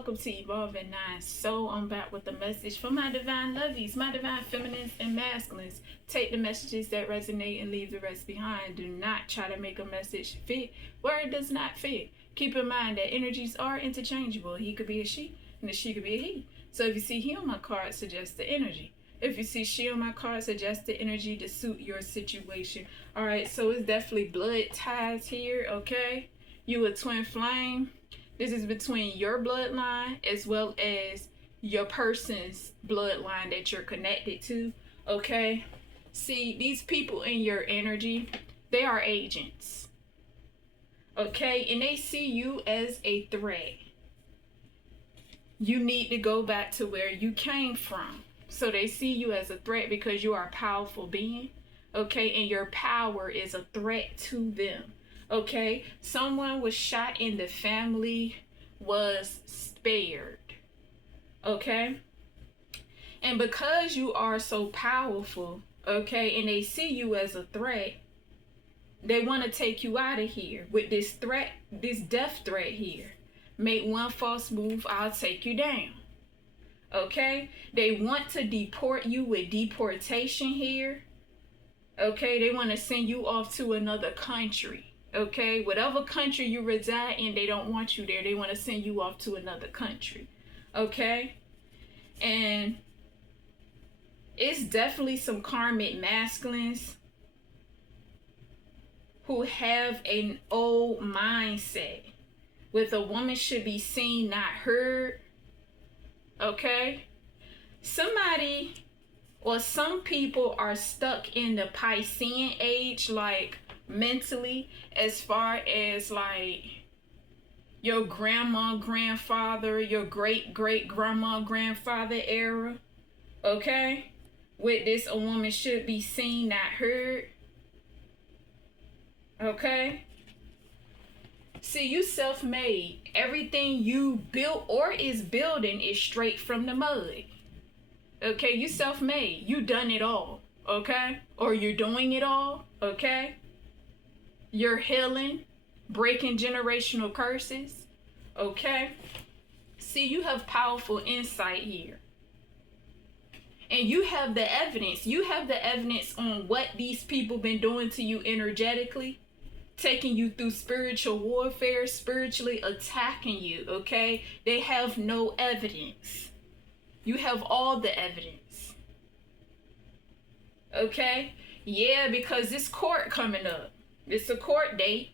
welcome to Evolving 9. So I'm back with a message for my divine lovies, my divine feminines and masculines. Take the messages that resonate and leave the rest behind. Do not try to make a message fit where it does not fit. Keep in mind that energies are interchangeable. He could be a she and a she could be a he. So if you see he on my card, suggest the energy. If you see she on my card, suggest the energy to suit your situation. Alright, so it's definitely blood ties here, okay? You a twin flame. This is between your bloodline as well as your person's bloodline that you're connected to, okay? See, these people in your energy, they are agents, okay? And they see you as a threat. You need to go back to where you came from. So they see you as a threat because you are a powerful being, okay? And your power is a threat to them. Okay, someone was shot in the family was spared. Okay, and because you are so powerful, okay, and they see you as a threat, they want to take you out of here with this threat, this death threat here. Make one false move, I'll take you down. Okay, they want to deport you with deportation here. Okay, they want to send you off to another country. Okay, whatever country you reside in, they don't want you there. They want to send you off to another country. Okay, and it's definitely some karmic masculines who have an old mindset with a woman should be seen, not heard. Okay, somebody or some people are stuck in the Piscean age, like mentally, as far as like your grandma, grandfather, your great grandma, grandfather era, okay? With this, a woman should be seen, not heard, okay? See, you self-made. Everything you built or is building is straight from the mud, okay? You self-made. You done it all, okay? Or you're doing it all, okay? You're healing, breaking generational curses, okay? See, you have powerful insight here. And you have the evidence. You have the evidence on what these people been doing to you energetically, taking you through spiritual warfare, spiritually attacking you, okay? They have no evidence. You have all the evidence, okay? Yeah, because this court coming up. It's a court date,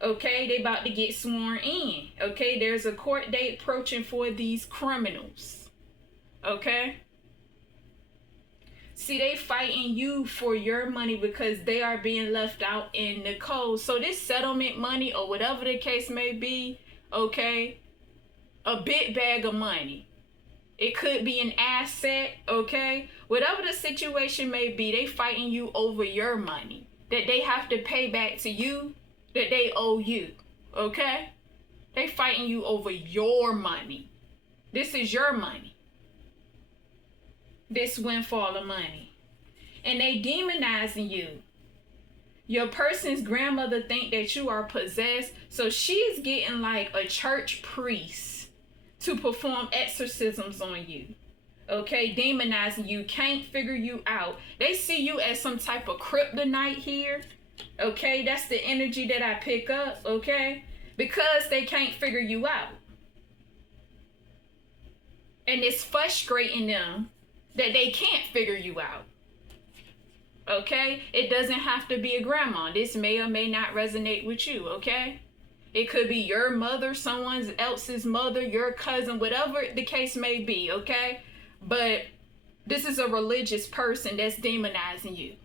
okay? They about to get sworn in, okay? There's a court date approaching for these criminals, okay? See, they fighting you for your money because they are being left out in the cold. So this settlement money or whatever the case may be, okay? A big bag of money. It could be an asset, okay? Whatever the situation may be, they fighting you over your money that they have to pay back to you, that they owe you, okay? They fighting you over your money. This is your money. This windfall of money. And they demonizing you. Your person's grandmother think that you are possessed, so she's getting like a church priest to perform exorcisms on you. Okay, demonizing you, can't figure you out. They see you as some type of kryptonite here. Okay, that's the energy that I pick up, okay? Because they can't figure you out. And it's frustrating them that they can't figure you out. Okay? It doesn't have to be a grandma. This may or may not resonate with you, okay? It could be your mother, someone else's mother, your cousin, whatever the case may be, okay? But this is a religious person that's demonizing you,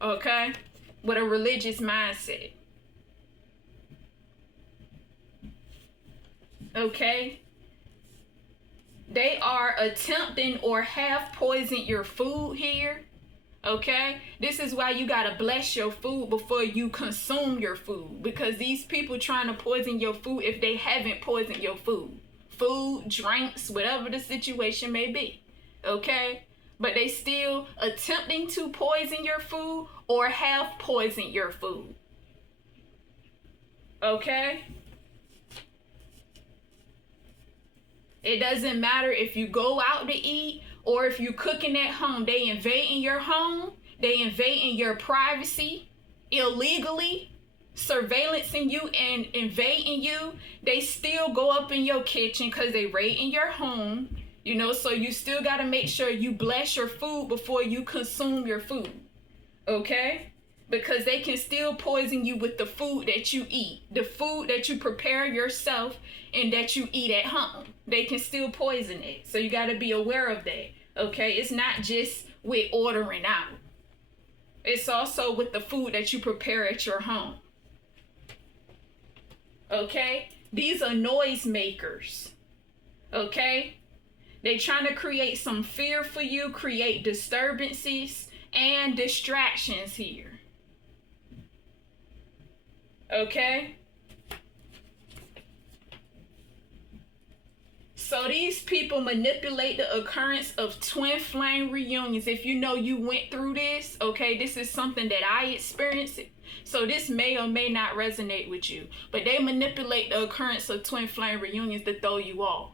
okay? With a religious mindset, okay? They are attempting or have poisoned your food here, okay? This is why you gotta bless your food before you consume your food, because these people trying to poison your food if they haven't poisoned your food. Food, drinks, whatever the situation may be, okay? But they still attempting to poison your food or have poisoned your food, okay? It doesn't matter if you go out to eat or if you're cooking at home. They invading your home. They invading your privacy illegally, surveillancing you and invading you. They still go up in your kitchen because they raiding your home. You know, so you still got to make sure you bless your food before you consume your food. Okay? Because they can still poison you with the food that you eat. The food that you prepare yourself and that you eat at home. They can still poison it. So you got to be aware of that. Okay? It's not just with ordering out. It's also with the food that you prepare at your home. Okay? These are noise makers. Okay? They're trying to create some fear for you, create disturbances and distractions here. Okay? So these people manipulate the occurrence of twin flame reunions. If you know you went through this, okay, this is something that I experienced. So this may or may not resonate with you. But they manipulate the occurrence of twin flame reunions to throw you off.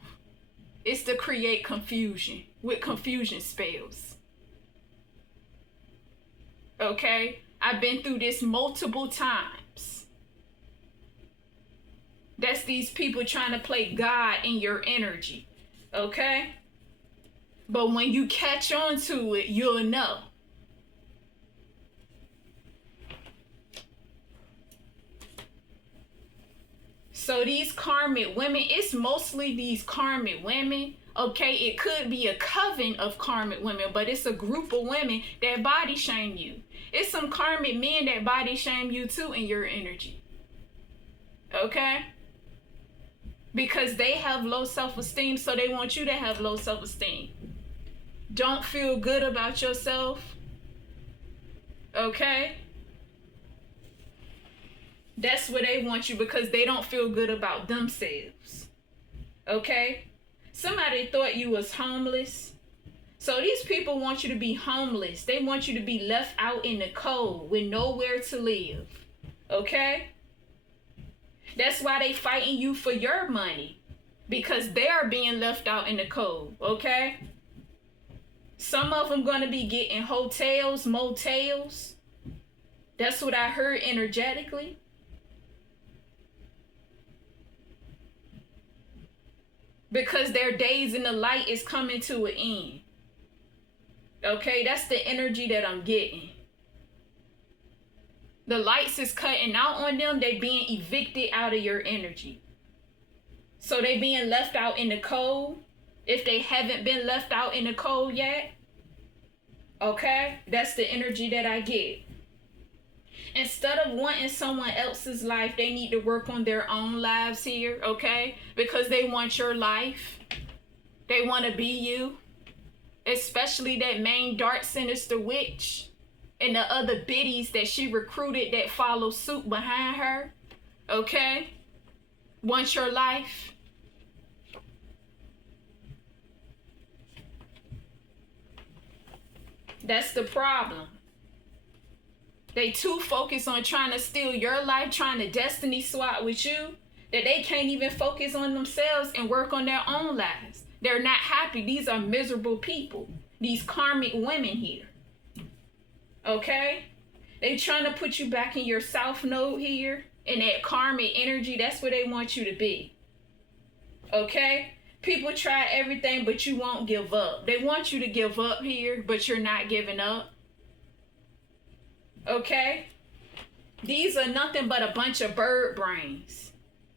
It's to create confusion with confusion spells. Okay? I've been through this multiple times. That's these people trying to play God in your energy. Okay? But when you catch on to it, you'll know. So these karmic women, it's mostly these karmic women. Okay, it could be a coven of karmic women, but it's a group of women that body shame you. It's some karmic men that body shame you too in your energy. Okay? Because they have low self-esteem, so they want you to have low self-esteem. Don't feel good about yourself. Okay? That's where they want you because they don't feel good about themselves. Okay? Somebody thought you was homeless. So these people want you to be homeless. They want you to be left out in the cold with nowhere to live. Okay? That's why they fighting you for your money. Because they're being left out in the cold. Okay? Some of them going to be getting hotels, motels. That's what I heard energetically. Because their days in the light is coming to an end. Okay, that's the energy that I'm getting. The lights is cutting out on them. They being evicted out of your energy. So they being left out in the cold. If they haven't been left out in the cold yet. Okay, that's the energy that I get. Instead of wanting someone else's life, they need to work on their own lives here, okay? Because they want your life. They want to be you. Especially that main dark sinister witch and the other biddies that she recruited that follow suit behind her, okay? Want your life. That's the problem. They too focused on trying to steal your life, trying to destiny swap with you, that they can't even focus on themselves and work on their own lives. They're not happy. These are miserable people. These karmic women here. Okay? They trying to put you back in your south node here, in that karmic energy. That's where they want you to be. Okay? People try everything, but you won't give up. They want you to give up here, but you're not giving up. Okay? These are nothing but a bunch of bird brains.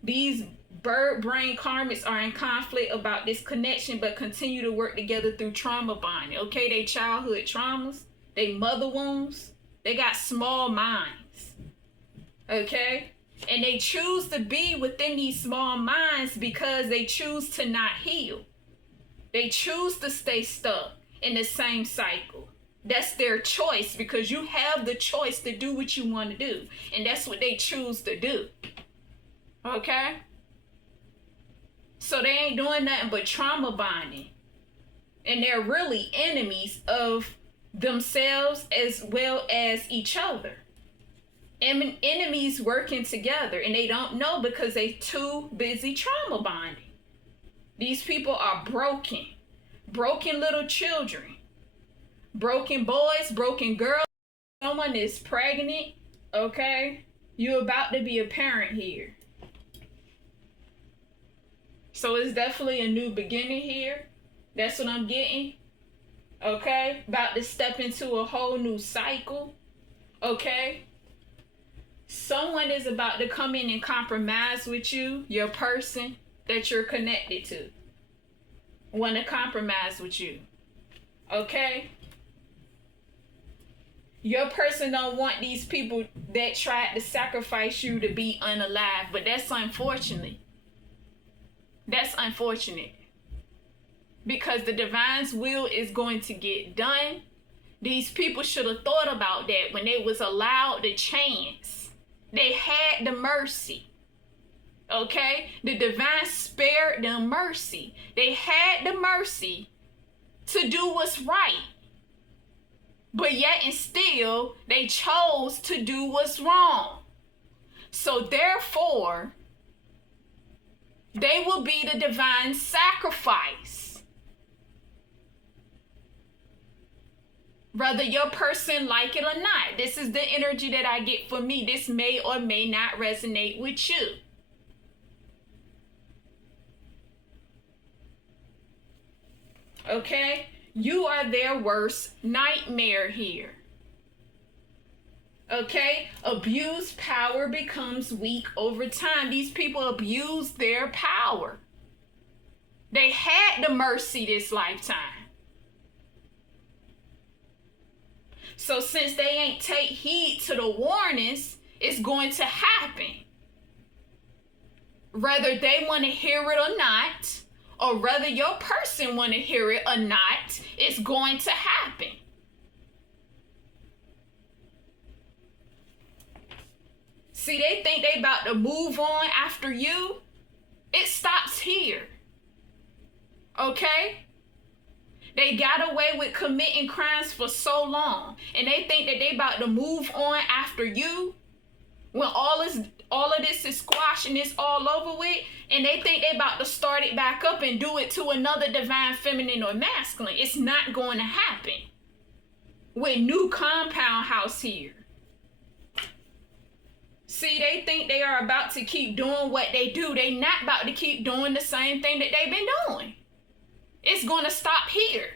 These bird brain karmics are in conflict about this connection, but continue to work together through trauma bonding. Okay? They childhood traumas, they mother wounds, they got small minds. Okay? And they choose to be within these small minds because they choose to not heal. They choose to stay stuck in the same cycle. That's their choice because you have the choice to do what you want to do. And that's what they choose to do. Okay? So they ain't doing nothing but trauma bonding. And they're really enemies of themselves as well as each other. Enemies working together and they don't know because they too busy trauma bonding. These people are broken. Broken little children. Broken boys, broken girls. Someone is pregnant, okay? You're about to be a parent here. So it's definitely a new beginning here. That's what I'm getting. Okay? About to step into a whole new cycle. Okay? Someone is about to come in and compromise with you, your person that you're connected to. Want to compromise with you. Okay? Your person don't want these people that tried to sacrifice you to be unalive, but that's unfortunate. That's unfortunate. Because the divine's will is going to get done. These people should have thought about that when they was allowed the chance. They had the mercy. Okay? The divine spared them mercy. They had the mercy to do what's right. But yet and still, they chose to do what's wrong. So therefore, they will be the divine sacrifice. Whether your person like it or not. This is the energy that I get for me. This may or may not resonate with you. Okay? You are their worst nightmare here. Okay? Abused power becomes weak over time. These people abuse their power. They had the mercy this lifetime. So since they ain't take heed to the warnings, it's going to happen. Whether they want to hear it or not, or whether your person want to hear it or not, it's going to happen. See, they think they about to move on after you. It stops here. Okay? They got away with committing crimes for so long, and they think that they about to move on after you when all of this is squashed and it's all over with, and they think they about to start it back up and do it to another divine feminine or masculine. It's not going to happen with new compound house here. See, they think they are about to keep doing what they do. They not about to keep doing the same thing that they've been doing. It's going to stop here.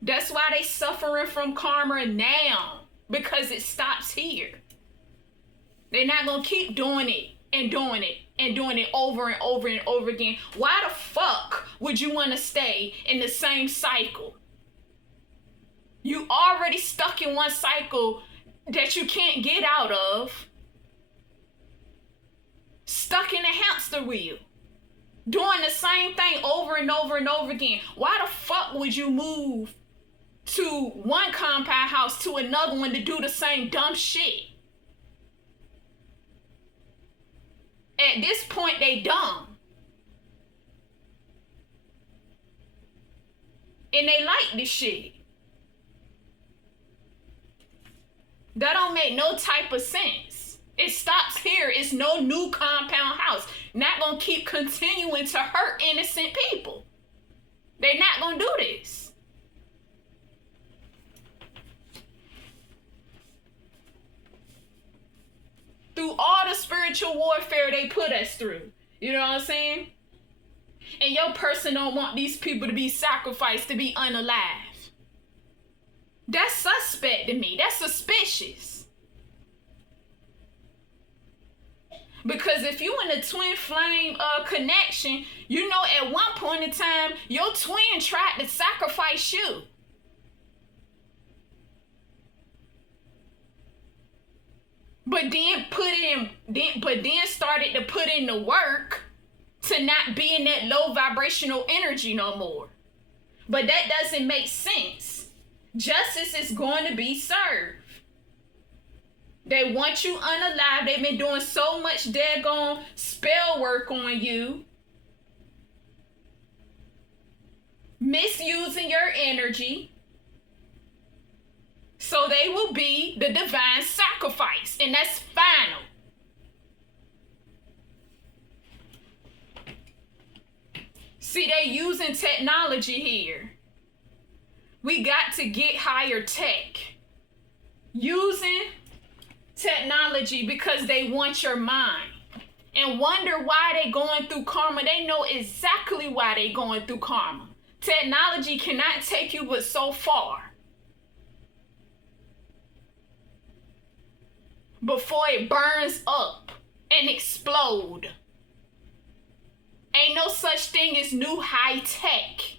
That's why they suffering from karma now, because it stops here. They're not going to keep doing it and doing it and doing it over and over and over again. Why the fuck would you want to stay in the same cycle? You already stuck in one cycle that you can't get out of. Stuck in a hamster wheel. Doing the same thing over and over and over again. Why the fuck would you move to one compound house to another one to do the same dumb shit? At this point, they dumb. And they like this shit. That don't make no type of sense. It stops here. It's no new compound house. Not gonna keep continuing to hurt innocent people. They're not gonna do this. Through all the spiritual warfare they put us through. You know what I'm saying? And your person don't want these people to be sacrificed, to be unalive. That's suspect to me. That's suspicious. Because if you in a twin flame connection, you know at one point in time, your twin tried to sacrifice you. But then started to put in the work to not be in that low vibrational energy no more. But that doesn't make sense. Justice is going to be served. They want you unalive. They've been doing so much daggone spell work on you. Misusing your energy. So they will be the divine sacrifice. And that's final. See, they using technology here. We got to get higher tech. Using technology because they want your mind. And wonder why they going through karma. They know exactly why they going through karma. Technology cannot take you but so far before it burns up and explode. Ain't no such thing as new high tech.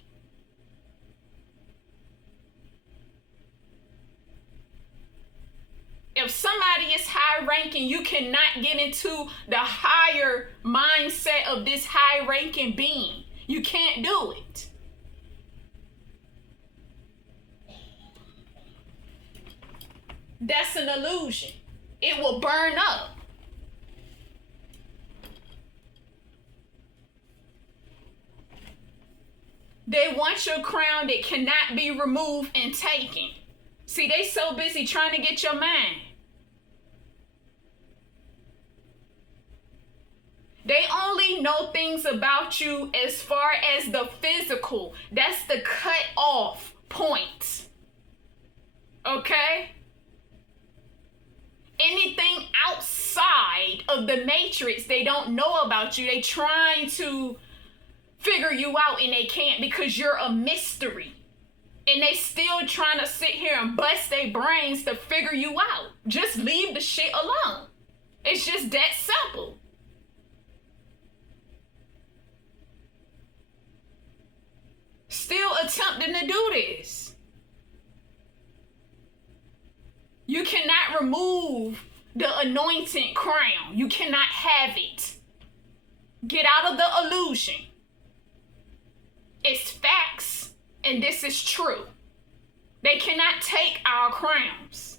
If somebody is high ranking, you cannot get into the higher mindset of this high ranking being. You can't do it. That's an illusion. It will burn up. They want your crown that cannot be removed and taken. See, they so busy trying to get your mind. They only know things about you as far as the physical. That's the cut off point. Okay? Anything outside of the matrix, they don't know about you. They trying to figure you out and they can't because you're a mystery. And they still trying to sit here and bust their brains to figure you out. Just leave the shit alone. It's just that simple. Still attempting to do this. You cannot remove the anointed crown. You cannot have it. Get out of the illusion. It's facts, and this is true. They cannot take our crowns.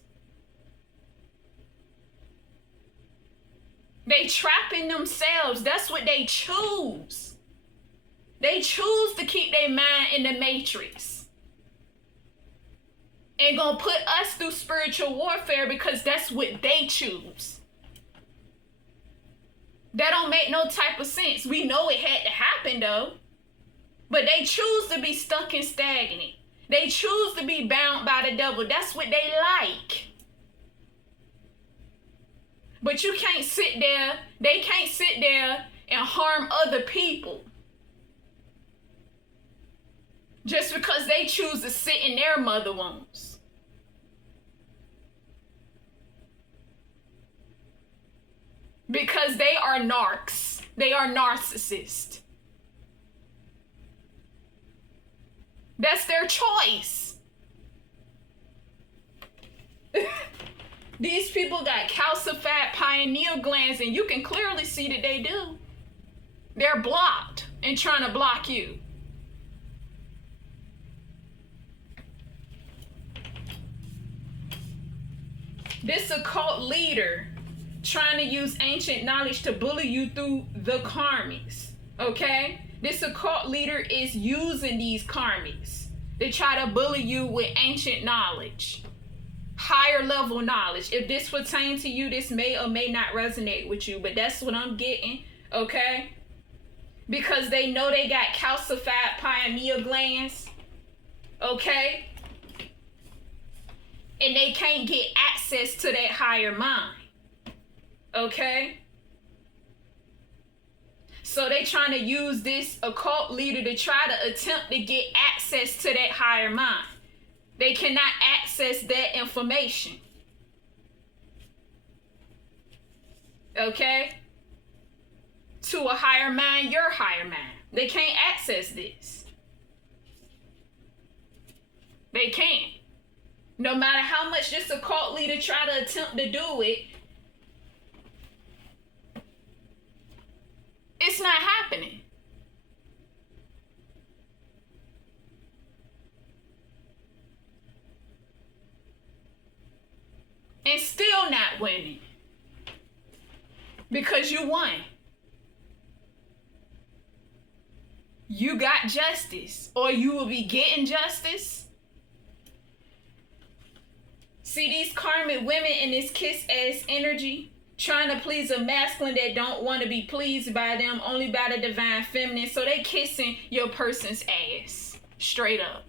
They trapping themselves. That's what they choose. They choose to keep their mind in the matrix. And gonna put us through spiritual warfare because that's what they choose. That don't make no type of sense. We know it had to happen though. But they choose to be stuck and stagnant. They choose to be bound by the devil. That's what they like. But you can't sit there. They can't sit there and harm other people. Just because they choose to sit in their mother wombs. Because they are narcs. They are narcissists. That's their choice. These people got calcified pineal glands, and you can clearly see that they do. They're blocked and trying to block you. This occult leader trying to use ancient knowledge to bully you through the karmics, okay? This occult leader is using these karmics. They try to bully you with ancient knowledge, higher level knowledge. If this pertains to you, this may or may not resonate with you, but that's what I'm getting, okay? Because they know they got calcified pineal glands, okay? And they can't get access to that higher mind. Okay? So they trying to use this occult leader to try to attempt to get access to that higher mind. They cannot access that information. Okay? To a higher mind, your higher mind. They can't access this. They can't. No matter how much this occult leader try to attempt to do it, it's not happening. And still not winning. Because you won. You got justice, or you will be getting justice. See, these karmic women in this kiss-ass energy, trying to please a masculine that don't want to be pleased by them, only by the divine feminine. So they kissing your person's ass. Straight up.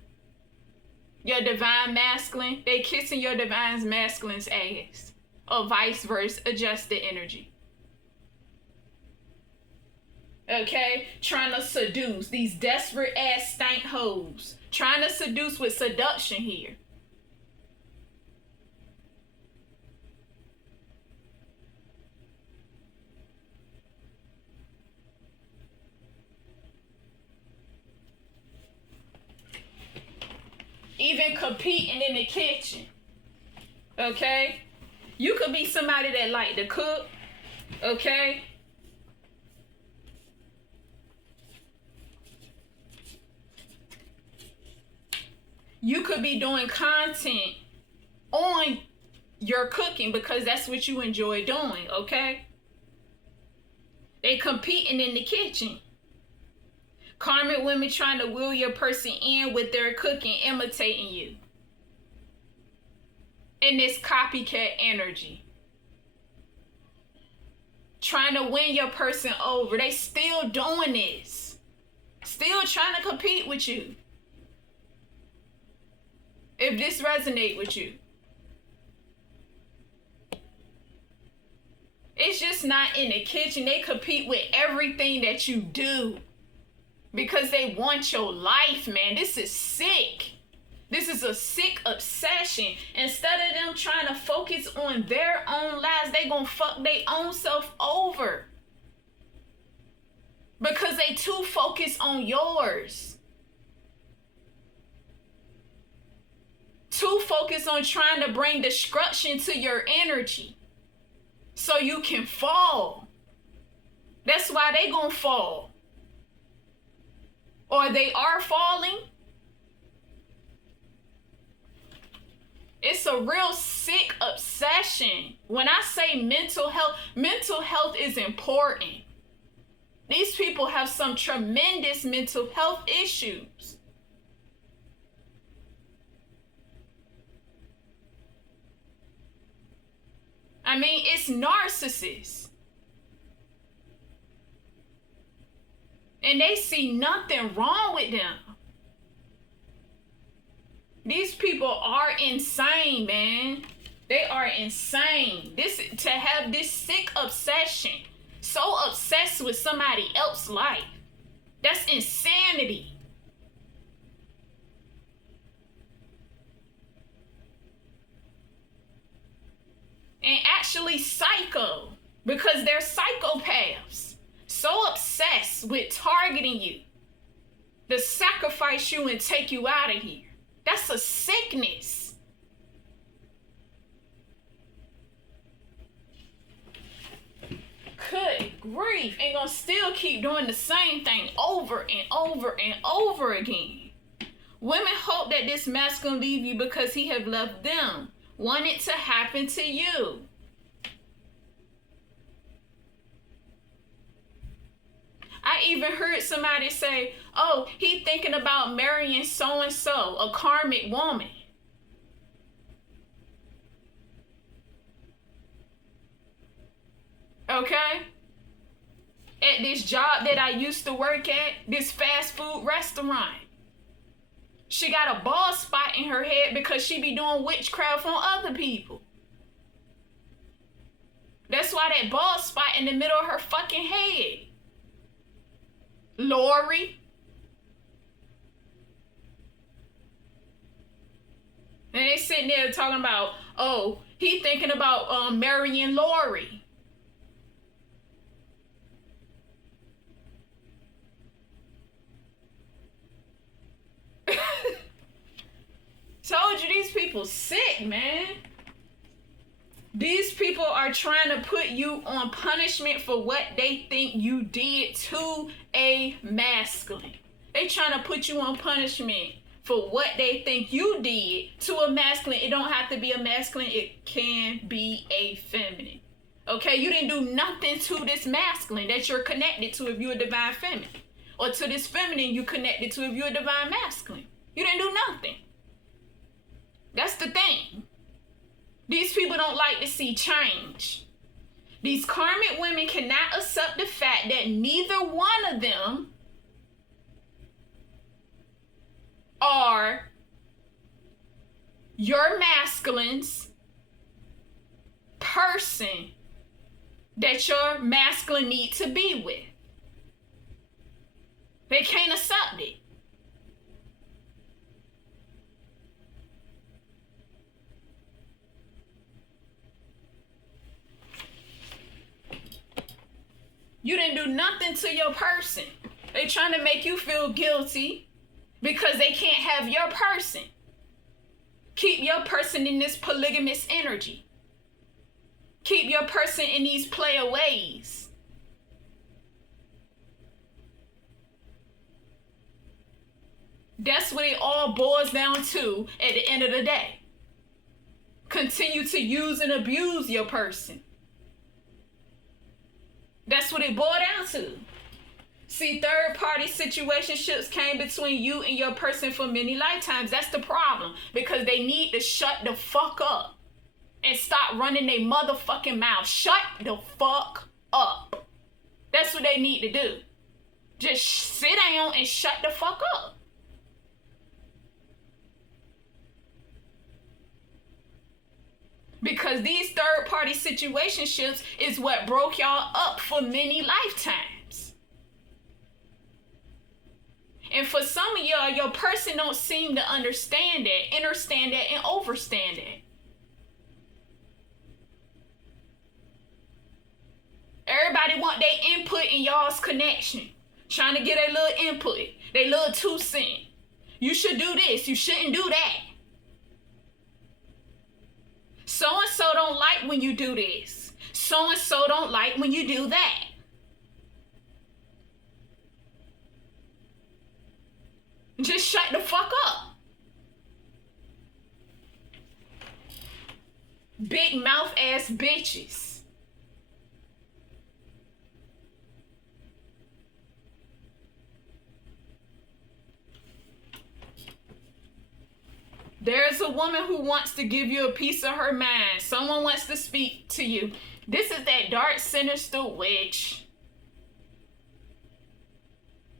Your divine masculine, they kissing your divine masculine's ass. Or vice versa, adjusted energy. Okay? Trying to seduce these desperate ass stank hoes. Trying to seduce with seduction here. Even competing in the kitchen. Okay? You could be somebody that like to cook. Okay? You could be doing content on your cooking because that's what you enjoy doing, okay? They competing in the kitchen. Karmic women trying to wheel your person in with their cooking, imitating you. In this copycat energy. Trying to win your person over. They still doing this. Still trying to compete with you. If this resonates with you. It's just not in the kitchen. They compete with everything that you do. Because they want your life, man. This is sick. This is a sick obsession. Instead of them trying to focus on their own lives, they gonna fuck their own self over. Because they too focused on yours. Too focused on trying to bring destruction to your energy. So you can fall. That's why they gonna fall. Or they are falling. It's a real sick obsession. When I say mental health is important. These people have some tremendous mental health issues. I mean, it's narcissists. And they see nothing wrong with them. These people are insane, man. They are insane. To have this sick obsession. So obsessed with somebody else's life. That's insanity. And actually psycho. Because they're psychopaths. So obsessed with targeting you. To sacrifice you and take you out of here. That's a sickness. Good grief. And gonna still keep doing the same thing over and over and over again. Women hope that this masculine leave you because he have left them. Want it to happen to you. I even heard somebody say, oh, he thinking about marrying so-and-so, a karmic woman. Okay? At this job that I used to work at, this fast food restaurant. She got a bald spot in her head because she be doing witchcraft on other people. That's why that bald spot in the middle of her fucking head. Lori. And they sitting there talking about, oh, he thinking about marrying Lori. Told you these people sick, man. These people are trying to put you on punishment for what they think you did to a masculine. They trying to put you on punishment for what they think you did to a masculine. It don't have to be a masculine. It can be a feminine. Okay? You didn't do nothing to this masculine that you're connected to if you're a divine feminine. Or to this feminine you connected to if you're a divine masculine. You didn't do nothing. That's the thing. These people don't like to see change. These karmic women cannot accept the fact that neither one of them are your masculine's person that your masculine need to be with. They can't accept it. You didn't do nothing to your person. They trying to make you feel guilty because they can't have your person. Keep your person in this polygamous energy. Keep your person in these player ways. That's what it all boils down to at the end of the day. Continue to use and abuse your person. That's what it boiled down to. See, third-party situationships came between you and your person for many lifetimes. That's the problem. Because they need to shut the fuck up and stop running their motherfucking mouth. Shut the fuck up. That's what they need to do. Just sit down and shut the fuck up. Because these third-party situationships is what broke y'all up for many lifetimes. And for some of y'all, your person don't seem to understand that, understand that, and overstand it. Everybody want their input in y'all's connection. Trying to get a little input, their little 2 cents. You should do this, you shouldn't do that. So-and-so don't like when you do this. So-and-so don't like when you do that. Just shut the fuck up. Big mouth ass bitches. There's a woman who wants to give you a piece of her mind. Someone wants to speak to you. This is that dark, sinister witch.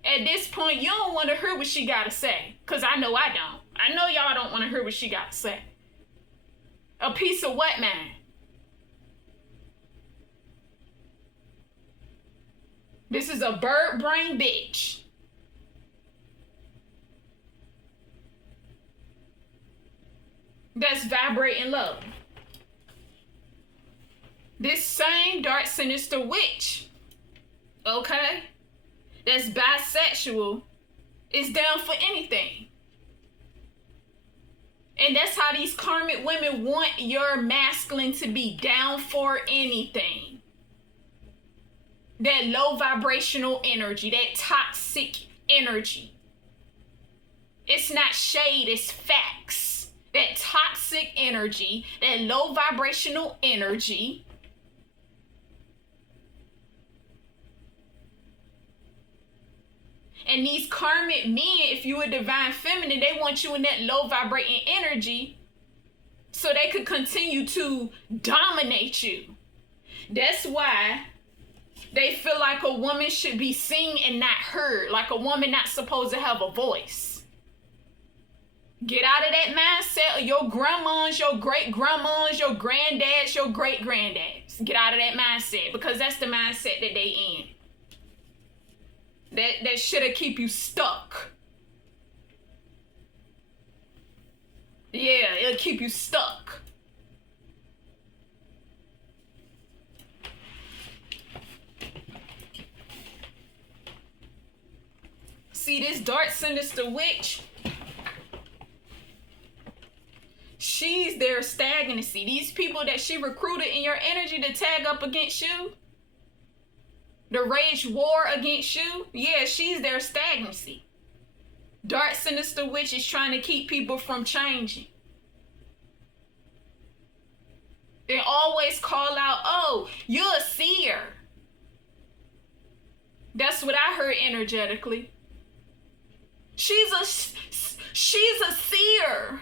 At this point, you don't want to hear what she got to say. Because I know I don't. I know y'all don't want to hear what she got to say. A piece of what, man? This is a bird brain bitch. That's vibrating love. This same dark, sinister witch, okay, that's bisexual, is down for anything. And that's how these karmic women want your masculine to be, down for anything. That low vibrational energy, that toxic energy. It's not shade, it's facts. That toxic energy, that low vibrational energy. And these karmic men, if you a divine feminine, they want you in that low vibrating energy so they could continue to dominate you. That's why they feel like a woman should be seen and not heard, like a woman not supposed to have a voice. Get out of that mindset of your grandmas, your great-grandmas, your granddads, your great-granddads. Get out of that mindset, because that's the mindset that they in. That shit'll keep you stuck. Yeah, it'll keep you stuck. See, this dark, sinister witch, she's their stagnancy. These people that she recruited in your energy to tag up against you, to wage war against you, yeah, she's their stagnancy. Dark, sinister witch is trying to keep people from changing. They always call out, oh, you're a seer. That's what I heard energetically. She's a seer.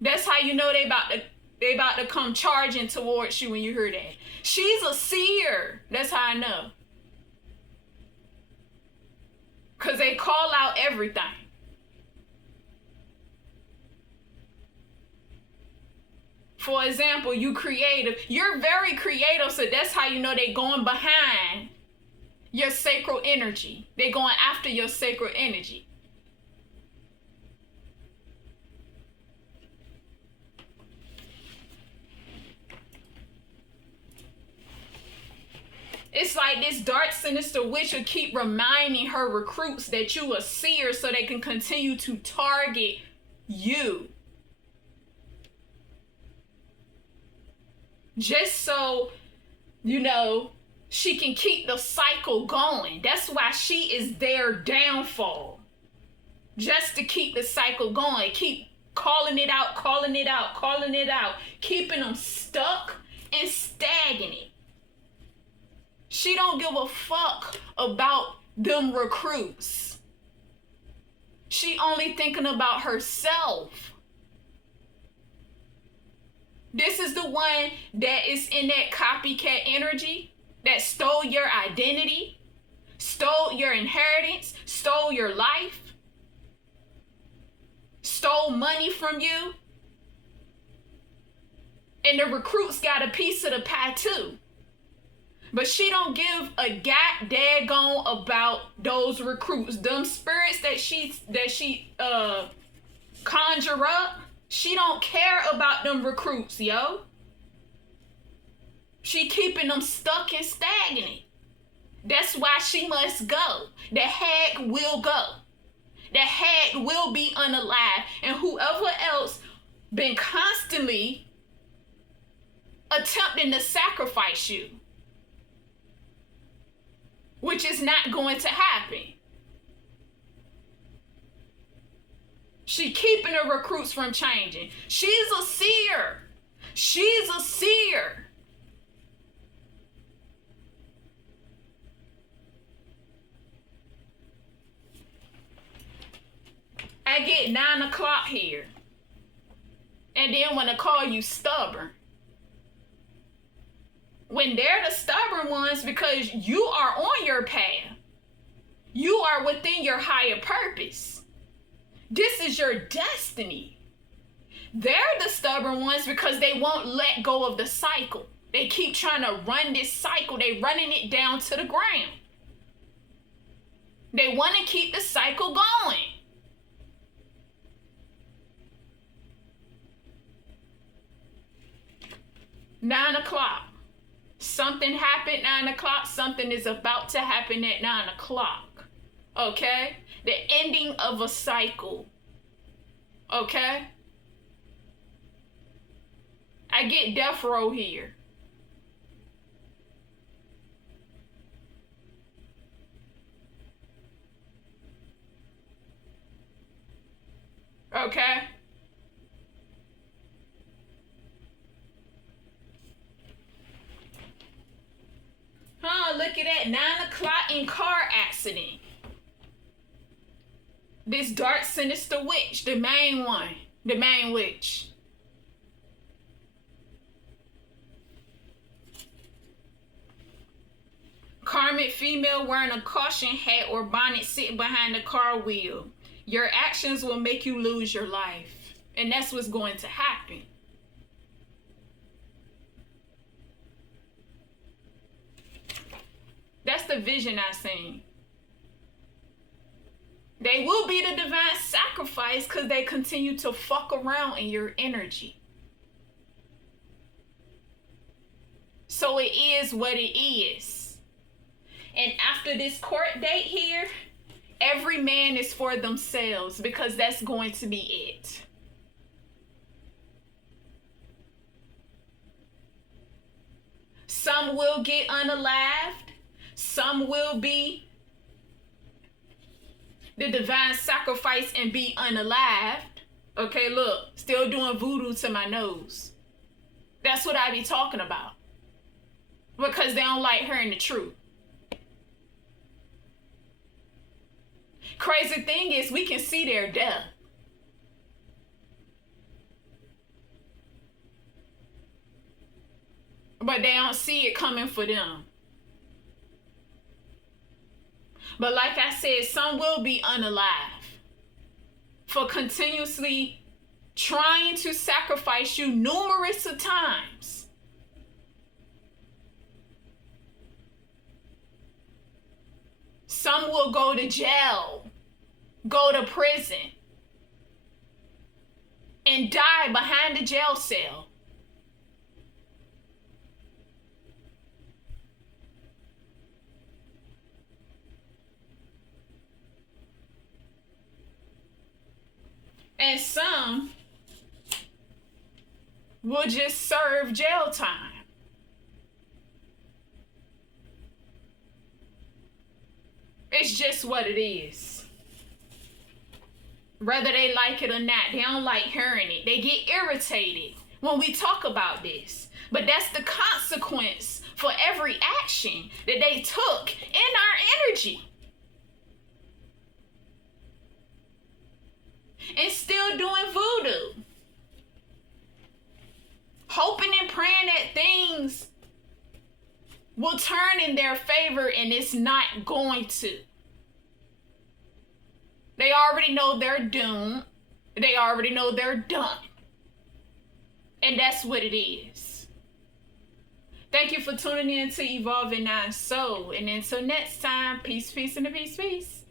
That's how you know they about to come charging towards you when you hear that. She's a seer. That's how I know. Because they call out everything. For example, you creative. You're very creative, so that's how you know they're going behind your sacral energy. They're going after your sacral energy. It's like this dark, sinister witch will keep reminding her recruits that you a seer so they can continue to target you. Just so, you know, she can keep the cycle going. That's why she is their downfall. Just to keep the cycle going. Keep calling it out, calling it out, calling it out. Keeping them stuck and stagnant. She don't give a fuck about them recruits. She only thinking about herself. This is the one that is in that copycat energy that stole your identity, stole your inheritance, stole your life, stole money from you. And the recruits got a piece of the pie too. But she don't give a daggone about those recruits. Them spirits that she conjure up, she don't care about them recruits, yo. She keeping them stuck and stagnant. That's why she must go. The hag will go. The hag will be unalive. And whoever else been constantly attempting to sacrifice you, which is not going to happen. She keeping the recruits from changing. She's a seer. She's a seer. I get 9 o'clock here. And then when I call you stubborn. When they're the stubborn ones, because you are on your path. You are within your higher purpose. This is your destiny. They're the stubborn ones because they won't let go of the cycle. They keep trying to run this cycle. They running it down to the ground. They want to keep the cycle going. Nine o'clock. Something happened 9 o'clock. Something is about to happen at 9 o'clock. Okay? The ending of a cycle. Okay? I get death row here. Okay? Look at that. 9 o'clock in car accident. This dark, sinister witch, the main one, the main witch. Karmic female wearing a caution hat or bonnet sitting behind the car wheel. Your actions will make you lose your life. And that's what's going to happen. That's the vision I seen. They will be the divine sacrifice because they continue to fuck around in your energy. So it is what it is. And after this court date here, every man is for themselves because that's going to be it. Some will get unalived. Some will be the divine sacrifice and be unalived. Okay, look, still doing voodoo to my nose. That's what I be talking about. Because they don't like hearing the truth. Crazy thing is we can see their death. but they don't see it coming for them. But like I said, some will be unalive for continuously trying to sacrifice you numerous of times. Some will go to jail, go to prison, and die behind the jail cell. And some will just serve jail time. It's just what it is. Whether they like it or not, they don't like hearing it. They get irritated when we talk about this. But that's the consequence for every action that they took in our energy. And still doing voodoo. Hoping and praying that things will turn in their favor, and it's not going to. They already know they're doomed. They already know they're done. And that's what it is. Thank you for tuning in to Evolving Our Soul. And until next time, peace, peace, and a peace, peace.